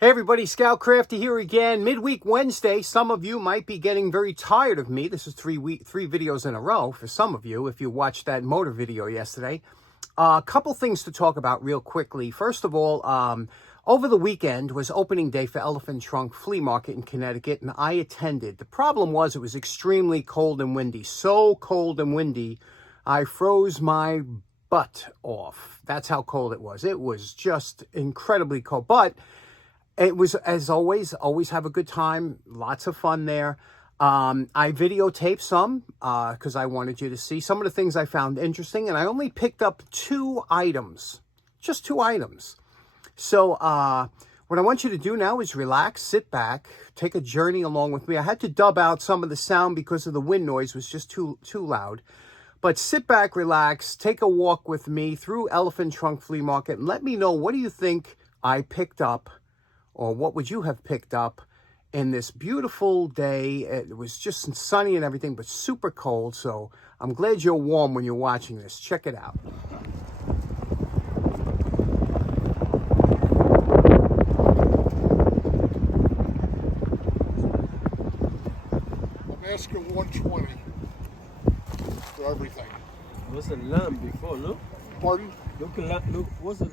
Hey everybody, Scout Crafty here again. Midweek Wednesday. Some of you might be getting very tired of me. This is three videos in a row for some of you if you watched that motor video yesterday. A couple things to talk about real quickly. First of all, over the weekend was opening day for Elephant Trunk Flea Market in Connecticut, and I attended. The problem was it was extremely cold and windy. So cold and windy, I froze my butt off. That's how cold it was. It was just incredibly cold. But it was, as always have a good time. Lots of fun there. I videotaped some because I wanted you to see some of the things I found interesting, and I only picked up two items, just two items. So what I want you to do now is relax, sit back, take a journey along with me. I had to dub out some of the sound because of the wind noise was just too loud. But sit back, relax, take a walk with me through Elephant Trunk Flea Market, and let me know, what do you think I picked up, or what would you have picked up in this beautiful day? It was just sunny and everything, but super cold. So I'm glad you're warm when you're watching this. Check it out. I'm asking 120 for everything. What's a lamb before, no? Pardon? Look, look, what's a...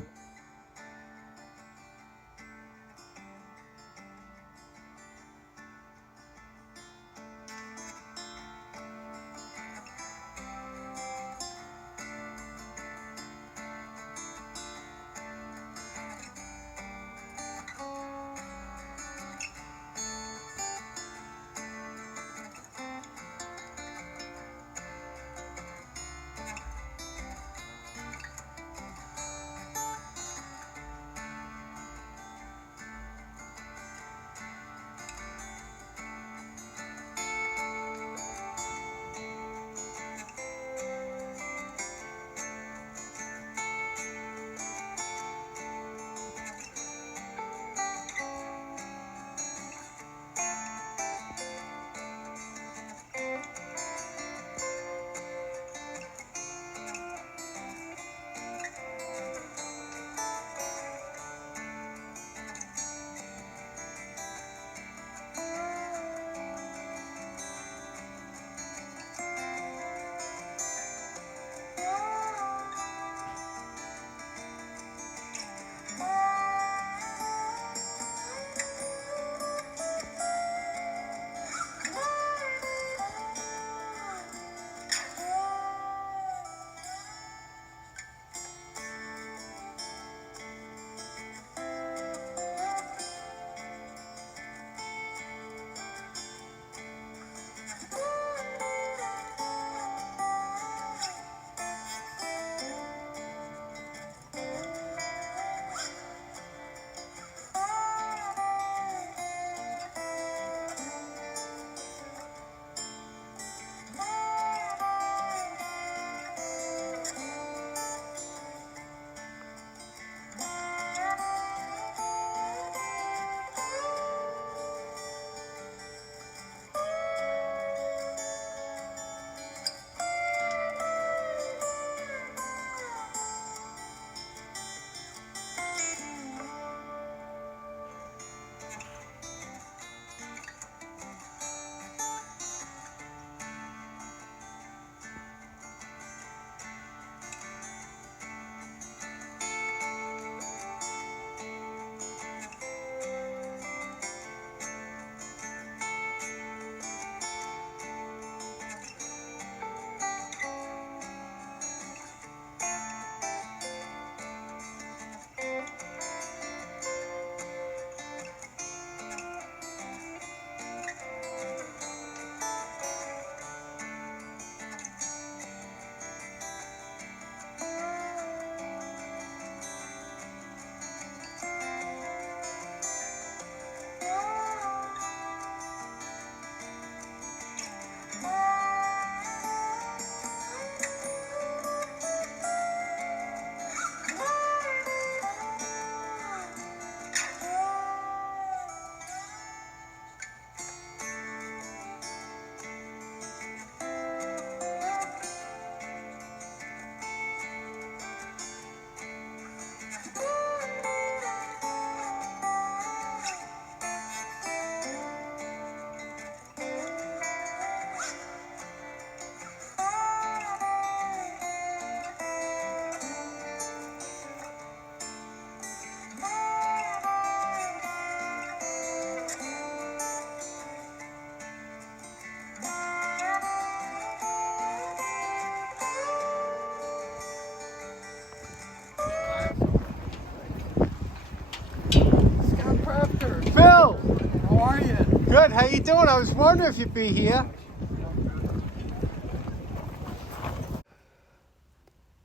Good. How you doing? I was wondering if you'd be here.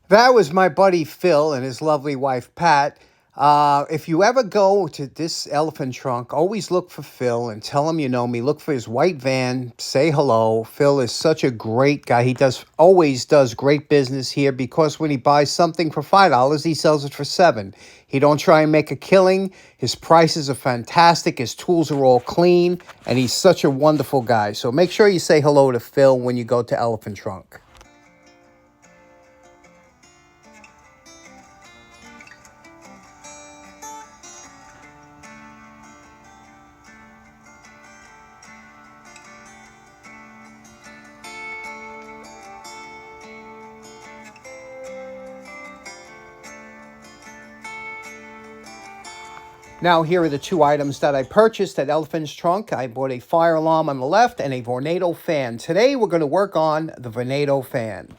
That was my buddy Phil and his lovely wife Pat. If you ever go to this elephant trunk, always look for Phil and tell him you know me. Look for his white van. Say hello. Phil is such a great guy. He always does great business here because when he buys something for $5, he sells it for $7. He don't try and make a killing. His prices are fantastic. His tools are all clean, and he's such a wonderful guy. So make sure you say hello to Phil when you go to Elephant Trunk. Now, here are the two items that I purchased at Elephant's Trunk. I bought a fire alarm on the left and a Vornado fan. Today, we're going to work on the Vornado fan.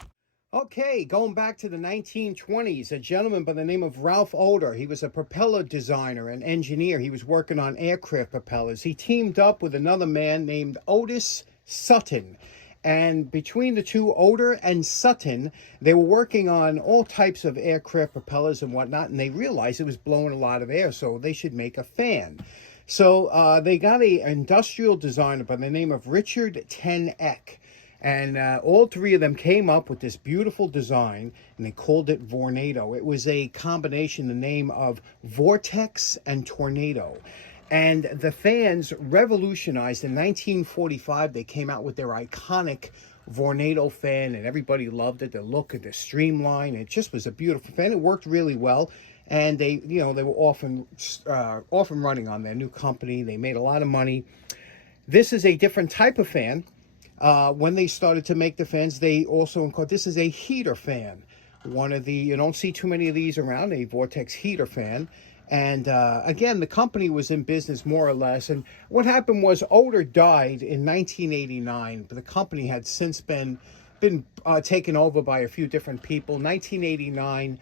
Okay, going back to the 1920s, a gentleman by the name of Ralph Oder. He was a propeller designer and engineer. He was working on aircraft propellers. He teamed up with another man named Otis Sutton. And between the two, Oder and Sutton, they were working on all types of aircraft propellers and whatnot, and they realized it was blowing a lot of air, so they should make a fan. So they got an industrial designer by the name of Richard Ten Eck. And all three of them came up with this beautiful design, and they called it Vornado. It was a combination, the name of vortex and tornado. And the fans revolutionized. In 1945, they came out with their iconic Vornado fan, and everybody loved it. The look of the streamline, it just was a beautiful fan. It worked really well, and they were often running on their new company. They made a lot of money. This is a different type of fan. When they started to make the fans, they also called this is a heater fan. One of the, you don't see too many of these around, a vortex heater fan. And again, the company was in business more or less. And what happened was Oder died in 1989, but the company had since been taken over by a few different people. 1989,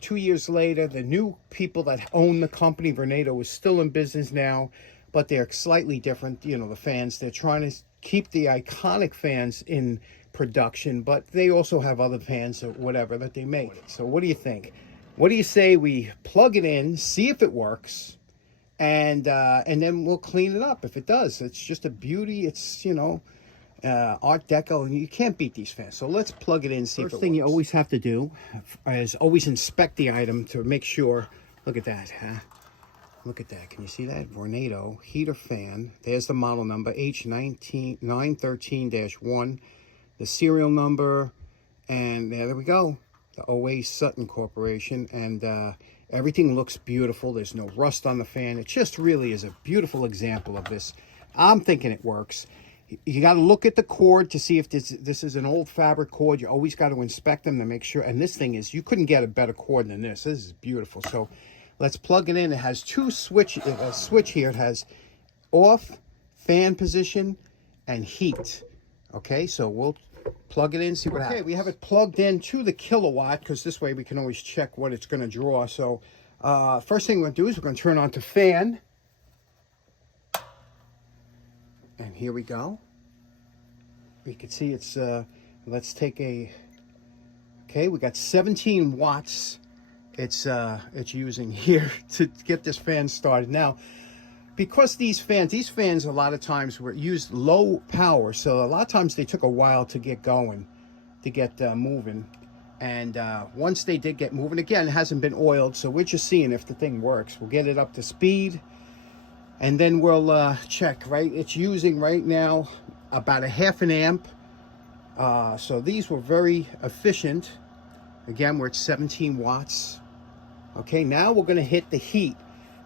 2 years later, the new people that own the company, Vornado, is still in business now, but they're slightly different. You know, the fans, they're trying to keep the iconic fans in production, but they also have other fans or whatever that they make. So what do you think? What do you say we plug it in, see if it works, and then we'll clean it up if it does. It's just a beauty. It's, Art Deco, and you can't beat these fans. So let's plug it in, see if it works. First thing you always have to do is always inspect the item to make sure. Look at that, huh? Look at that. Can you see that? Vornado heater fan. There's the model number, H913-1, the serial number, and there we go. The OA Sutton Corporation, and everything looks beautiful. There's no rust on the fan. It just really is a beautiful example of this. I'm thinking it works. You got to look at the cord to see if this is an old fabric cord. You always got to inspect them to make sure. And this thing is, you couldn't get a better cord than this. This is beautiful. So let's plug it in. It has a switch here. It has off, fan position, and heat. Okay, so we'll plug it in, see what happens. Okay, we have it plugged in to the kilowatt, because this way we can always check what it's going to draw. So first thing we're going to do is we're going to turn on to fan. And here we go. You can see it's, let's take okay, we got 17 watts it's using here to get this fan started. Now, because these fans a lot of times were used low power, so a lot of times they took a while to get going, to get moving. And once they did get moving, again, it hasn't been oiled, so we're just seeing if the thing works. We'll get it up to speed, and then we'll check, right? It's using right now about a 0.5 amp. So these were very efficient. Again, we're at 17 watts. Okay, now we're going to hit the heat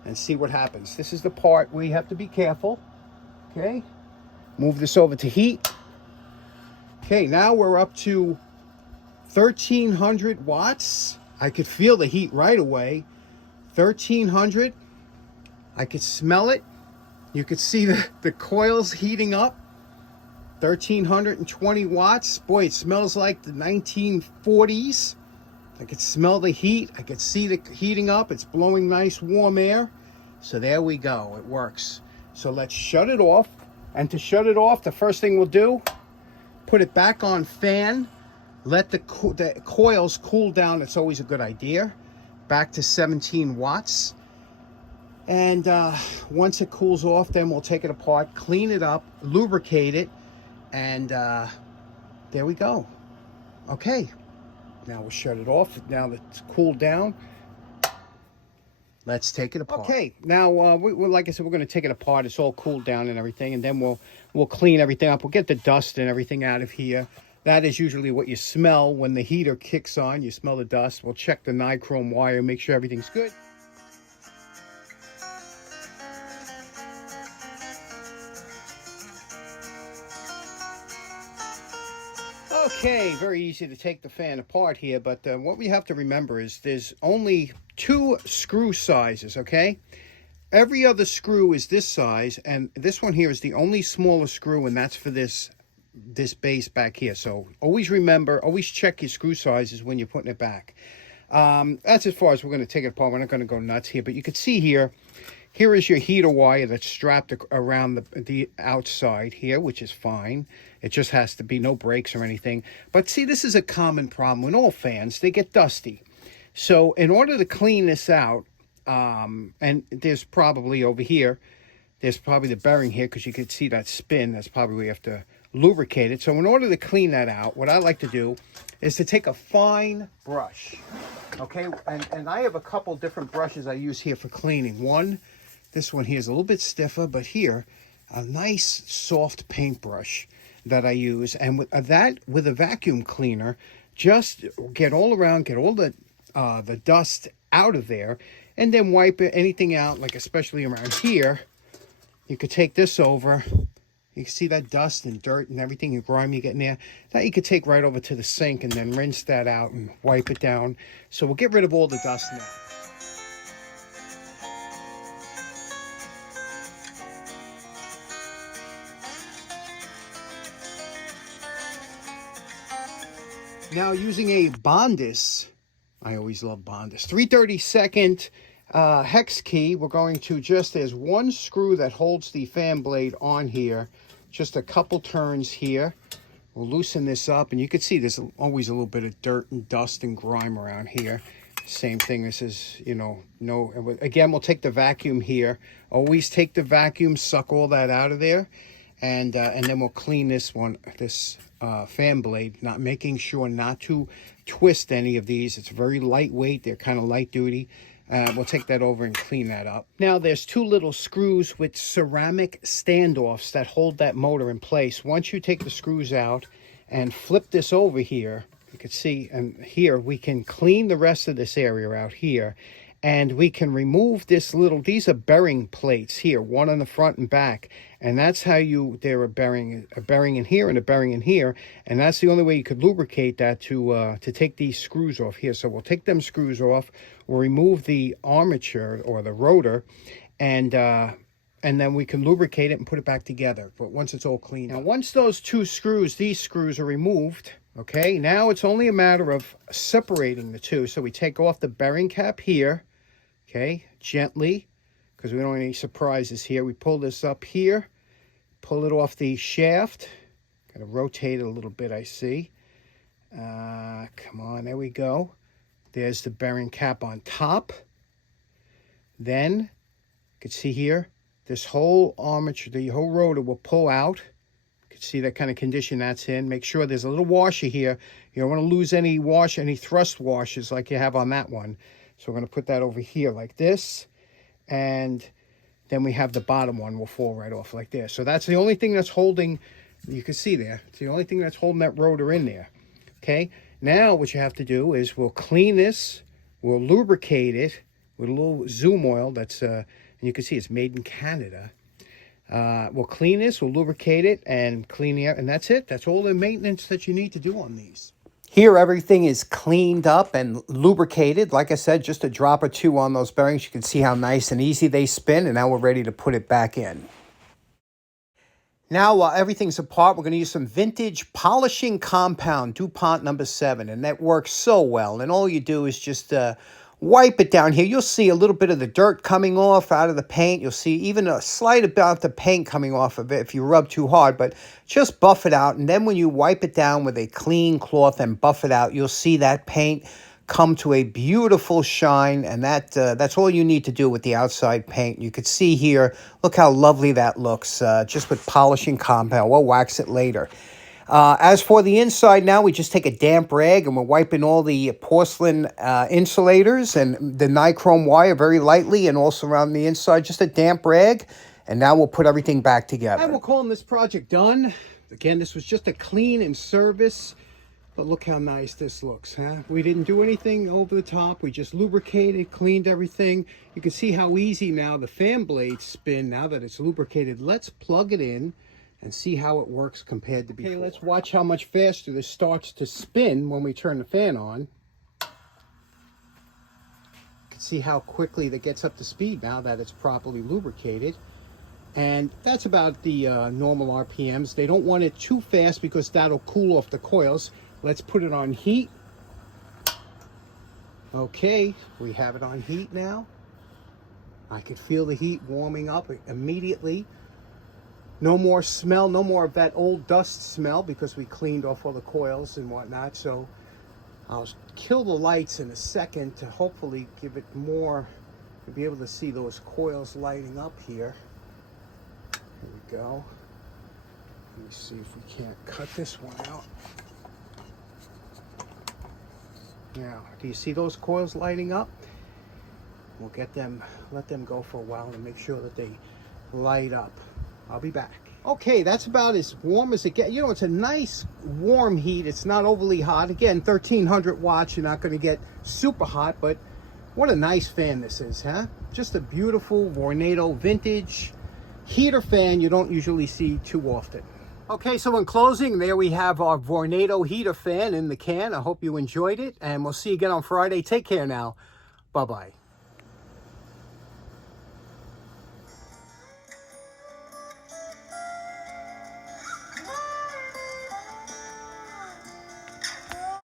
and see what happens. This is the part where you have to be careful. Okay, move this over to heat. Okay, now we're up to 1300 watts. I could feel the heat right away. 1300. I could smell it. You could see the coils heating up. 1320 watts. Boy, it smells like the 1940s. I could smell the heat. I could see the heating up. It's blowing nice warm air. So there we go. It works. So let's shut it off. And to shut it off, the first thing we'll do, put it back on fan. Let the coils cool down. It's always a good idea. Back to 17 watts. And once it cools off, then we'll take it apart, clean it up, lubricate it, and there we go. Okay, now we'll shut it off. Now that it's cooled down, let's take it apart. Okay, now like I said, we're going to take it apart. It's all cooled down and everything, and then we'll clean everything up. We'll get the dust and everything out of here. That is usually what you smell when the heater kicks on. You smell the dust. We'll check the nichrome wire, make sure everything's good. Okay, very easy to take the fan apart here, but what we have to remember is there's only 2 screw sizes, okay? Every other screw is this size, and this one here is the only smaller screw, and that's for this base back here. So always remember, always check your screw sizes when you're putting it back. That's as far as we're going to take it apart. We're not going to go nuts here, but you can see here is your heater wire that's strapped around the outside here, which is fine. It just has to be no breaks or anything. But see, this is a common problem with all fans. They get dusty. So in order to clean this out, and there's probably over here, there's probably the bearing here because you can see that spin. That's probably where you have to lubricate it. So in order to clean that out, what I like to do is to take a fine brush. Okay, and I have a couple different brushes I use here for cleaning. This one here is a little bit stiffer, but here, a nice soft paintbrush that I use. And with a vacuum cleaner, just get all the dust out of there, and then wipe anything out, like especially around here. You could take this over. You can see that dust and dirt and everything and grime you get in there. That you could take right over to the sink and then rinse that out and wipe it down. So we'll get rid of all the dust now. Now using a Bondis, I always love Bondis, 3/32 hex key, we're going to there's 1 screw that holds the fan blade on here, just a couple turns here. We'll loosen this up, and you can see there's always a little bit of dirt and dust and grime around here. Same thing, this is, again, we'll take the vacuum here. Always take the vacuum, suck all that out of there, and then we'll clean this fan blade, making sure not to twist any of these. It's very lightweight. They're kind of light duty. We'll take that over and clean that up. Now there's 2 little screws with ceramic standoffs that hold that motor in place. Once you take the screws out and flip this over here, you can see, and here we can clean the rest of this area out here, and we can remove these are bearing plates here, one on the front and back, and that's how they're a bearing in here and a bearing in here, and that's the only way you could lubricate that to take these screws off here. So we'll take them screws off, we'll remove the armature or the rotor, and then we can lubricate it and put it back together. But once it's all clean. Now once these screws are removed, okay, now it's only a matter of separating the two. So we take off the bearing cap here, okay, gently, because we don't want any surprises here. We pull this up here, pull it off the shaft. Got to rotate it a little bit, I see. Come on, there we go. There's the bearing cap on top. Then, you can see here, this whole armature, the whole rotor will pull out. You can see that kind of condition that's in. Make sure there's a little washer here. You don't want to lose any thrust washers like you have on that one. So we're going to put that over here like this. And then we have the bottom one will fall right off like this. So that's the only thing that's holding, you can see there, it's the only thing that's holding that rotor in there. Okay, now what you have to do is we'll clean this, we'll lubricate it with a little Zoom oil that's, and you can see it's made in Canada. We'll clean this, we'll lubricate it, and clean the air, and that's it. That's all the maintenance that you need to do on these. Here, everything is cleaned up and lubricated. Like I said, just a drop or two on those bearings. You can see how nice and easy they spin, and now we're ready to put it back in. Now, while everything's apart, we're going to use some vintage polishing compound, DuPont number 7, and that works so well. And all you do is just wipe it down here, you'll see a little bit of the dirt coming off out of the paint. You'll see even a slight amount of the paint coming off of it if you rub too hard, but just buff it out. And then when you wipe it down with a clean cloth and buff it out, you'll see that paint come to a beautiful shine, and that's all you need to do with the outside paint. You could see here, look how lovely that looks, just with polishing compound. We'll wax it later. As for the inside now, we just take a damp rag and we're wiping all the porcelain insulators and the nichrome wire very lightly, and also around the inside, just a damp rag. And now we'll put everything back together. And we're calling this project done. Again, this was just a clean and service, but look how nice this looks, huh? We didn't do anything over the top. We just lubricated, cleaned everything. You can see how easy now the fan blades spin now that it's lubricated. Let's plug it in and see how it works compared to before. Okay, let's watch how much faster this starts to spin when we turn the fan on. You can see how quickly that gets up to speed now that it's properly lubricated. And that's about the normal RPMs. They don't want it too fast because that'll cool off the coils. Let's put it on heat. Okay, we have it on heat now. I could feel the heat warming up immediately. No more smell, no more of that old dust smell because we cleaned off all the coils and whatnot. So I'll kill the lights in a second to hopefully give it more, to be able to see those coils lighting up here. Here we go. Let me see if we can't cut this one out. Now, do you see those coils lighting up? We'll get them, let them go for a while and make sure that they light up. I'll be back. Okay, that's about as warm as it gets. You know, it's a nice warm heat. It's not overly hot. Again, 1300 watts. You're not going to get super hot, but what a nice fan this is, huh? Just a beautiful Vornado vintage heater fan you don't usually see too often. Okay, so in closing, there we have our Vornado heater fan in the can. I hope you enjoyed it, and we'll see you again on Friday. Take care now. Bye-bye.